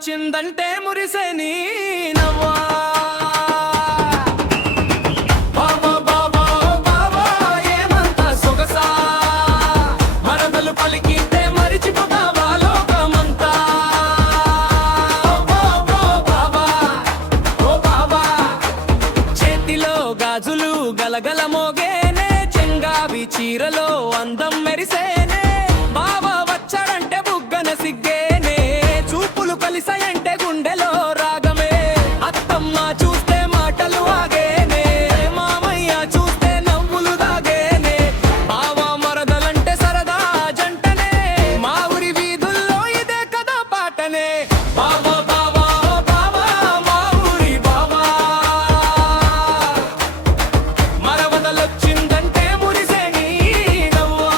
మరదలొచ్చిందంటే మురిసే నీ నవ్వా. బావా బావా బావా ఏమంత సొగసా, మరదలు పలికితే మరిచిపోతావా లోకమంతా. ఓ బావా చేతిలో గాజులు గలగల మోగేనే, చెంగావి చీరలో అందం మెరిసేనే. బావా వచ్చాడంటే బుగ్గన సిగ్గేనే, చూపులు కలిసాయంటే గుండెలో రాగమే. అత్తమ్మ చూస్తే మాటలు ఆగేనే, మామయ్య చూస్తే నవ్వులు దాగేనే. బావా మరదలంటే సరదా జంటనే, మా ఊరి వీధుల్లో ఇదే కదా పాటనే. బావా బావా బావా మా ఊరి బావా, మరదలొచ్చిందంటే మురిసే నీ నవ్వా.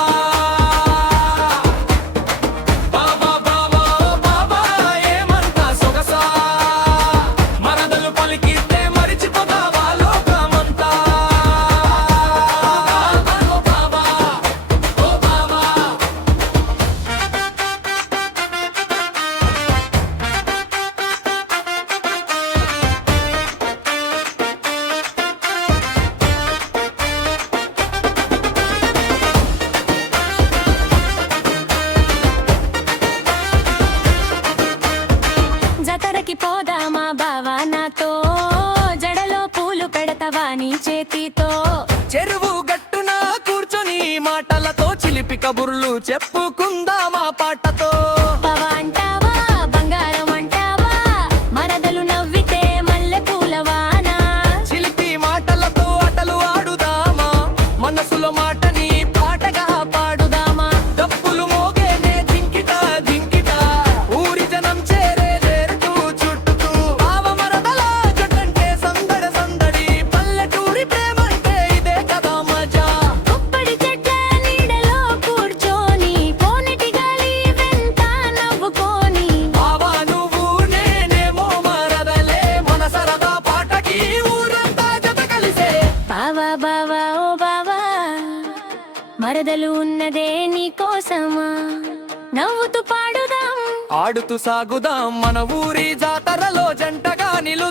బావా బావా బావా ఏమంత సొగసా, మరదలు పలికితే మరిచిపోతావా లోకమంతా. ఓ బావా ఓ బావా జతరకి పోదామా బావా నాతో, జడలో పూలు పెడతావా నీ చేతితో. చెరువు గట్టున కూర్చొని మాటలతో చిలిపి కబుర్లు చెప్పుకుందామా పాటతో. బావా అంటావా బంగారం అంటావా, మరదలు నవ్వితే మల్లె పూలవాన. చిలిపి మాటలతో ఆటలు ఆడుదామా, మనసులో మాటని పాటగా పాడుదామా. డప్పులు మోగేనే ధింకిట ధింకిట, ఊరి జనం చేరేదేరుతూ చుట్టూ. బావ మరదల జంటంటే సందడి సందడి, పల్లెటూరి ప్రేమంటే ఇదే కదా మజా. ఉప్పడి చెట్ల నీడలో కూర్చొని, కోనటి గాలి వెంట నవ్వుకొని. బావా నువ్వు నేనేమో మరదలే, మన సరదా పాటకి ఊరంతా జత కలిసే. బావా బావా ఓ బావా, మరదలు ఉన్నదే నీ కోసమా, నవ్వుతూ పాడుదాం ఆడుతూ సాగుదాం మన ఊరి జాతరలో జంటగా నిలుదాం.